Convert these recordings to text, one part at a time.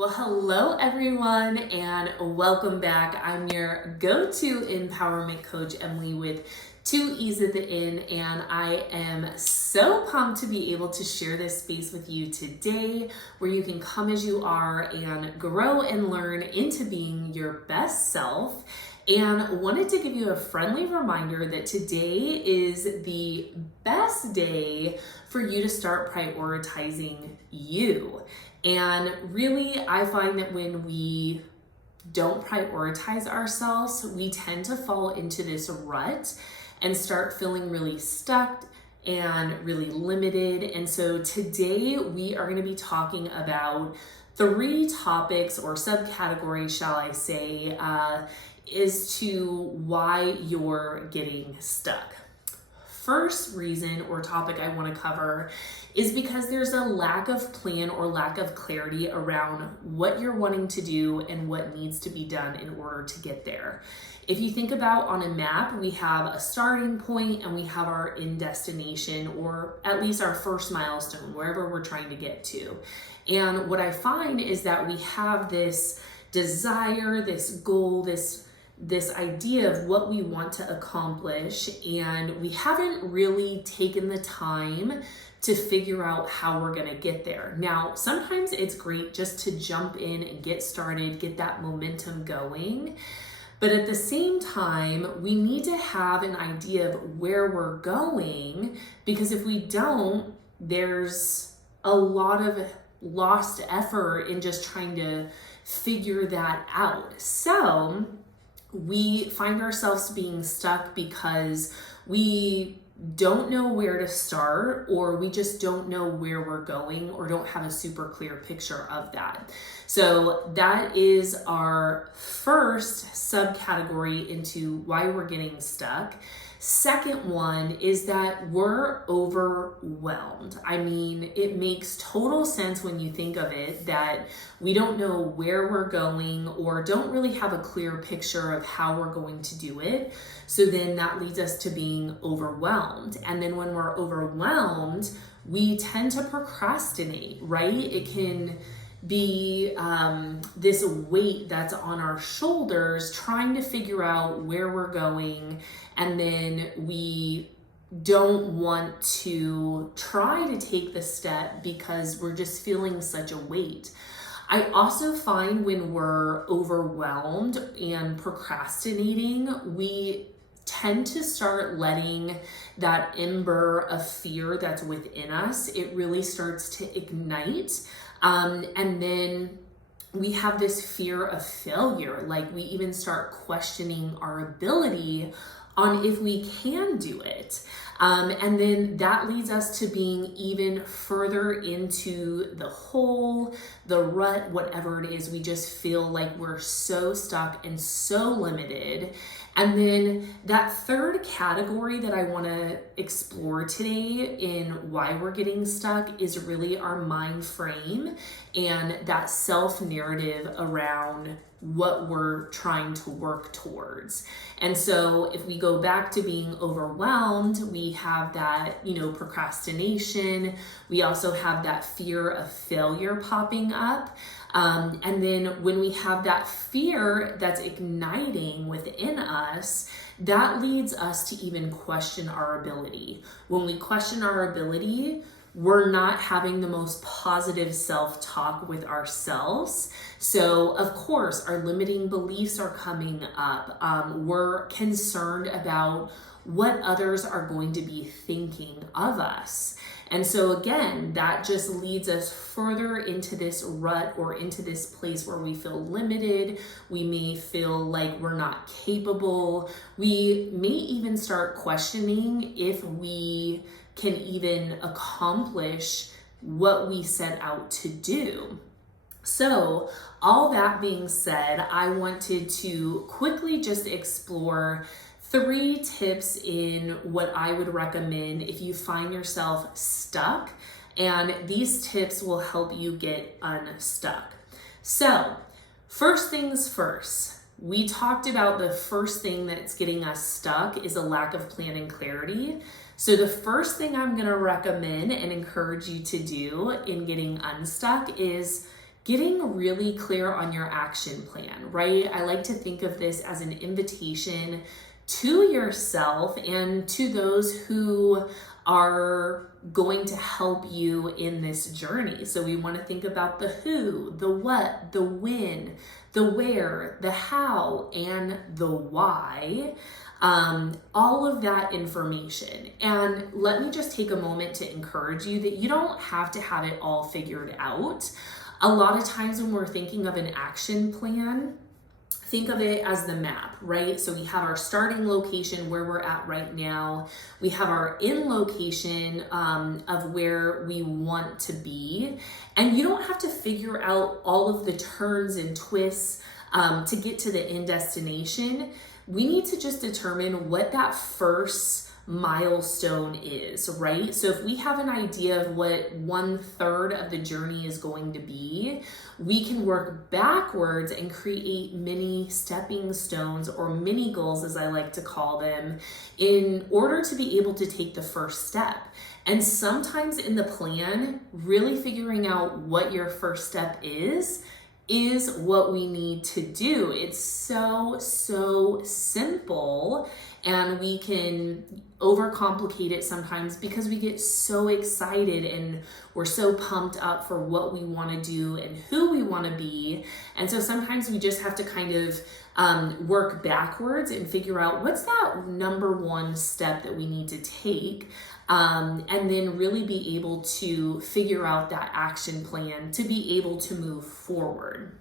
Well, hello everyone and welcome back. I'm your go-to empowerment coach, Emilee, with 2 E's at the end, and I am so pumped to be able to share this space with you today where you can come as you are and grow and learn into being your best self. And wanted to give you a friendly reminder that today is the best day for you to start prioritizing you. And really, I find that when we don't prioritize ourselves, we tend to fall into this rut and start feeling really stuck and really limited. And so today we are going to be talking about 3 topics or subcategories, shall I say, is to why you're getting stuck. First reason or topic I want to cover is because there's a lack of plan or lack of clarity around what you're wanting to do and what needs to be done in order to get there. If you think about on a map, we have a starting point and we have our end destination, or at least our first milestone, wherever we're trying to get to. And what I find is that we have this desire, this goal, this idea of what we want to accomplish, and we haven't really taken the time to figure out how we're going to get there. Now, sometimes it's great just to jump in and get started, get that momentum going. But at the same time, we need to have an idea of where we're going, because if we don't, there's a lot of lost effort in just trying to figure that out. So we find ourselves being stuck because we don't know where to start, or we just don't know where we're going, or don't have a super clear picture of that. So that is our first subcategory into why we're getting stuck. Second one is that we're overwhelmed. I mean, it makes total sense when you think of it that we don't know where we're going or don't really have a clear picture of how we're going to do it. So then that leads us to being overwhelmed. And then when we're overwhelmed, we tend to procrastinate, right? It can be this weight that's on our shoulders trying to figure out where we're going, and then we don't want to try to take the step because we're just feeling such a weight. I also find when we're overwhelmed and procrastinating, we tend to start letting that ember of fear that's within us, it really starts to ignite. And then we have this fear of failure. Like, we even start questioning our ability on if we can do it. And then that leads us to being even further into the hole, the rut, whatever it is. We just feel like we're so stuck and so limited. And then that third category that I want to explore today in why we're getting stuck is really our mind frame and that self-narrative around what we're trying to work towards. And so if we go back to being overwhelmed, we have that, procrastination. We also have that fear of failure popping up. And then when we have that fear that's igniting within us, that leads us to even question our ability. When we question our ability, we're not having the most positive self-talk with ourselves. So of course, our limiting beliefs are coming up. We're concerned about what others are going to be thinking of us. And so again, that just leads us further into this rut or into this place where we feel limited. We may feel like we're not capable. We may even start questioning if we can even accomplish what we set out to do. So all that being said, I wanted to quickly just explore 3 tips in what I would recommend if you find yourself stuck, and these tips will help you get unstuck. So first things first, we talked about the first thing that's getting us stuck is a lack of plan and clarity. So the first thing I'm going to recommend and encourage you to do in getting unstuck is getting really clear on your action plan, right? I like to think of this as an invitation to yourself and to those who are going to help you in this journey. So we want to think about the who, the what, the when, the where, the how, and the why. All of that information. And let me just take a moment to encourage you that you don't have to have it all figured out. A lot of times when we're thinking of an action plan, think of it as the map, right? So we have our starting location where we're at right now. We have our end location of where we want to be. And you don't have to figure out all of the turns and twists to get to the end destination. We need to just determine what that first milestone is, right? So if we have an idea of what 1/3 of the journey is going to be, we can work backwards and create mini stepping stones, or mini goals, as I like to call them, in order to be able to take the first step. And sometimes in the plan, really figuring out what your first step is what we need to do. It's so simple, and we can overcomplicate it sometimes because we get so excited and we're so pumped up for what we want to do and who we want to be. And so sometimes we just have to kind of work backwards and figure out what's that number one step that we need to take. And then really be able to figure out that action plan to be able to move forward.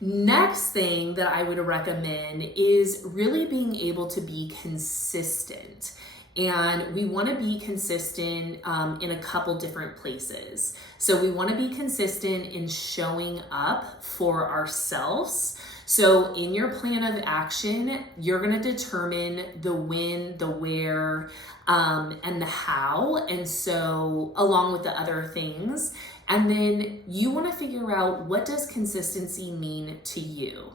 Next thing that I would recommend is really being able to be consistent. And we want to be consistent in a couple different places. So we want to be consistent in showing up for ourselves. So in your plan of action, you're going to determine the when, the where, and the how. And so along with the other things. And then you want to figure out, what does consistency mean to you?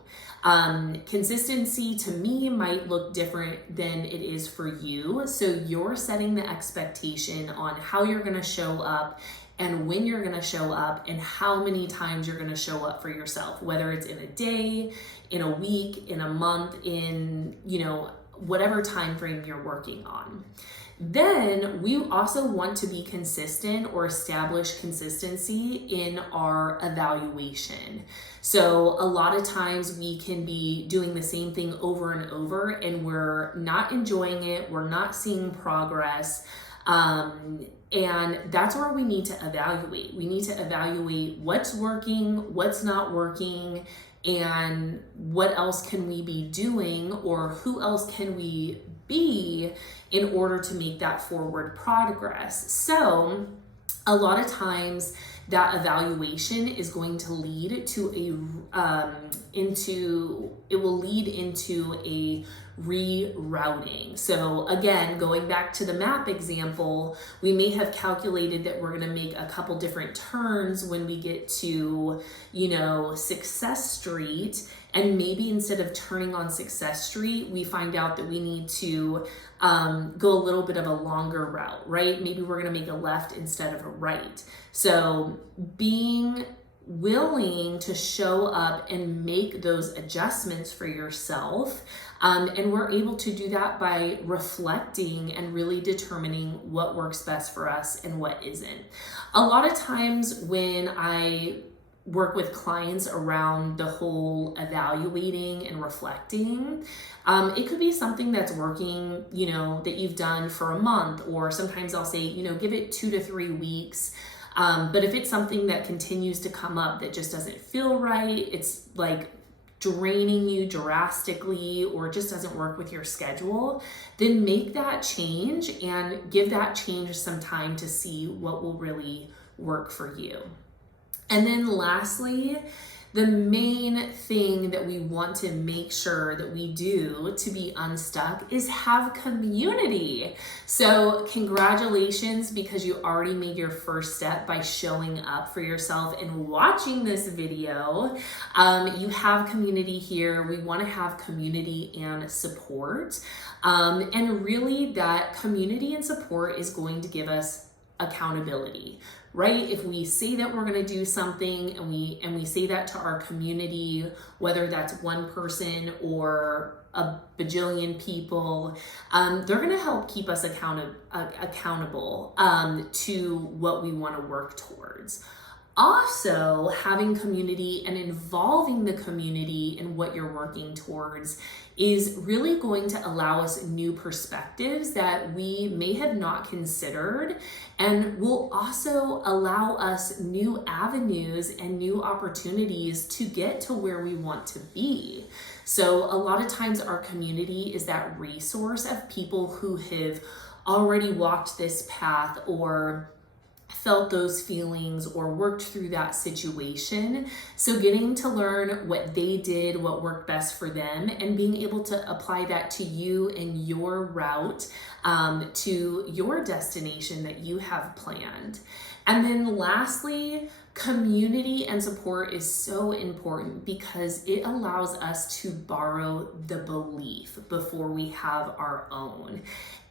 Consistency to me might look different than it is for you. So you're setting the expectation on how you're going to show up and when you're going to show up and how many times you're going to show up for yourself, whether it's in a day, in a week, in a month, in, whatever time frame you're working on. Then we also want to be consistent or establish consistency in our evaluation. So a lot of times we can be doing the same thing over and over and we're not enjoying it. We're not seeing progress. And that's where we need to evaluate. We need to evaluate what's working, what's not working, and what else can we be doing, or who else can we be in order to make that forward progress. So a lot of times that evaluation is going to lead to a rerouting. So again, going back to the map example, we may have calculated that we're going to make a couple different turns when we get to, Success Street. And maybe instead of turning on Success Street, we find out that we need to go a little bit of a longer route, right? Maybe we're going to make a left instead of a right. So being willing to show up and make those adjustments for yourself. And we're able to do that by reflecting and really determining what works best for us and what isn't. A lot of times when I work with clients around the whole evaluating and reflecting, it could be something that's working, that you've done for a month, or sometimes I'll say, give it 2 to 3 weeks. But if it's something that continues to come up that just doesn't feel right, it's like draining you drastically, or just doesn't work with your schedule, then make that change and give that change some time to see what will really work for you. And then lastly, the main thing that we want to make sure that we do to be unstuck is have community. So congratulations, because you already made your first step by showing up for yourself and watching this video. You have community here. We want to have community and support. And really that community and support is going to give us accountability. right? If we say that we're going to do something and we say that to our community, whether that's one person or a bajillion people, they're going to help keep us accountable to what we want to work towards. Also, having community and involving the community in what you're working towards is really going to allow us new perspectives that we may have not considered, and will also allow us new avenues and new opportunities to get to where we want to be. So a lot of times our community is that resource of people who have already walked this path or felt those feelings or worked through that situation. So getting to learn what they did, what worked best for them, and being able to apply that to you and your route to your destination that you have planned. And then lastly, community and support is so important because it allows us to borrow the belief before we have our own.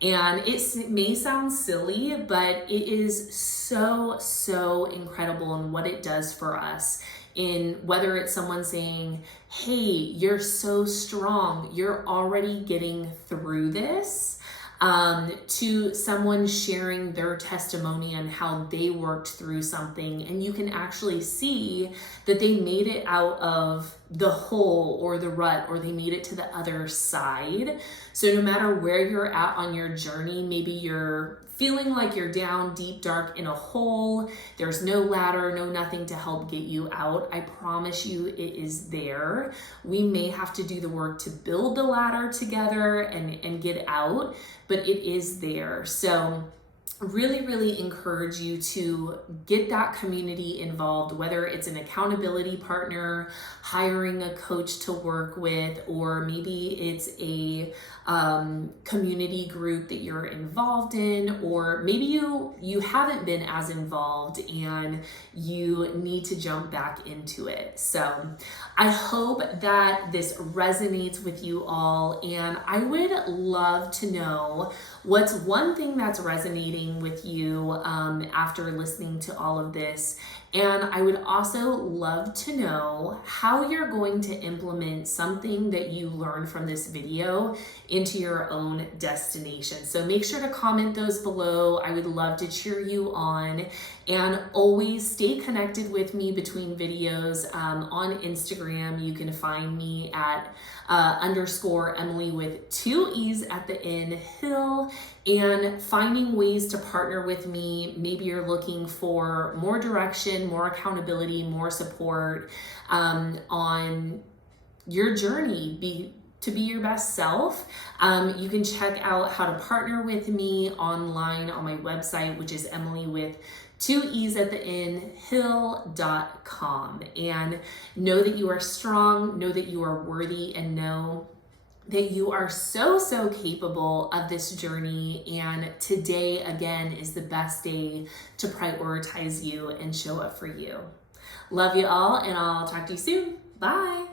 And it may sound silly, but it is so incredible in what it does for us, in whether it's someone saying, hey, you're so strong, you're already getting through this, to someone sharing their testimony on how they worked through something, and you can actually see that they made it out of the hole or the rut, or they made it to the other side. So no matter where you're at on your journey, maybe you're feeling like you're down deep, dark in a hole, there's no ladder, no nothing to help get you out, I promise you it is there. We may have to do the work to build the ladder together and get out, but it is there. So really encourage you to get that community involved, whether it's an accountability partner, hiring a coach to work with, or maybe it's a community group that you're involved in, or maybe you haven't been as involved and you need to jump back into it. So I hope that this resonates with you all, and I would love to know what's one thing that's resonating with you after listening to all of this. And I would also love to know how you're going to implement something that you learned from this video into your own destination. So make sure to comment those below. I would love to cheer you on, and always stay connected with me between videos. On Instagram, you can find me at _ Emilee with 2 E's at the end, Hill, and finding ways to partner with me. Maybe you're looking for more direction, more accountability, more support on your journey to be your best self. You can check out how to partner with me online on my website, which is Emilee with 2 E's at the end, hill.com. And know that you are strong, know that you are worthy, and know that you are so capable of this journey. And today, again, is the best day to prioritize you and show up for you. Love you all, and I'll talk to you soon. Bye.